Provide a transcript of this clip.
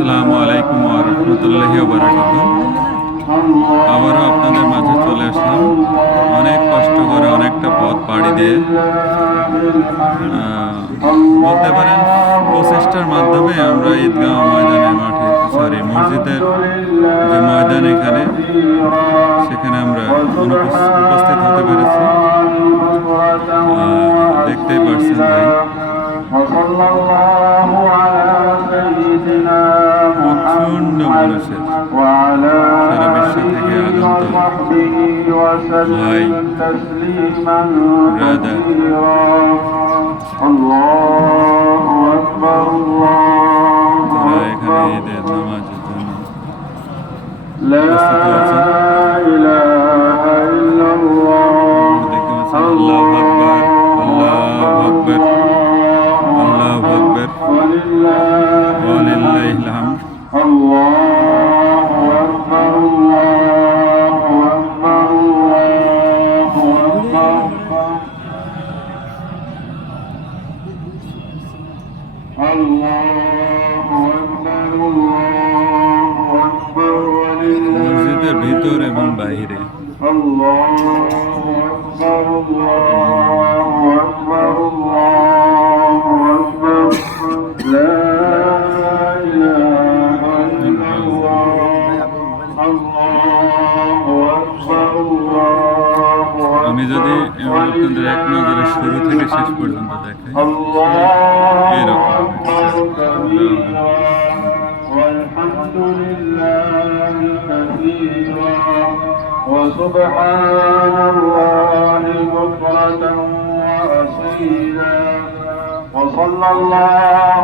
আসসালামু আলাইকুম ওয়া রাহমাতুল্লাহি ওয়া বারাকাতুহু। আবারও আপনাদের মাঝে চলে আসলাম অনেক কষ্ট করে অনেকটা পথ পাড়ি দিয়ে, বলতে পারেন প্রচেষ্টার মাধ্যমে আমরা ঈদগাহ ময়দানের মাঠে মসজিদের যে ময়দান এখানে সেখানে আমরা উপস্থিত হতে পেরেছি। দেখতেই পারছেন ভাই, প্রচন্ড মানুষের সারা বিশ্ব থেকে আগত ভাই ব্রাদার যারা এখানে ঈদের নামাজের জন্য উপস্থিত হয়েছেন। দেখতে পাচ্ছেন আল্লাহু আকবার, আল্লাহু আকবার, আল্লাহু আকবার, ওয়া লিল্লাহিল হামদ। মসজিদের ভিতর এবং বাইরে আমি যদি আপনাদের এক নজরে শুরু থেকে শেষ পর্যন্ত দেখাই, এরকম وسبحان الله بكرة وأصيلا وصلى الله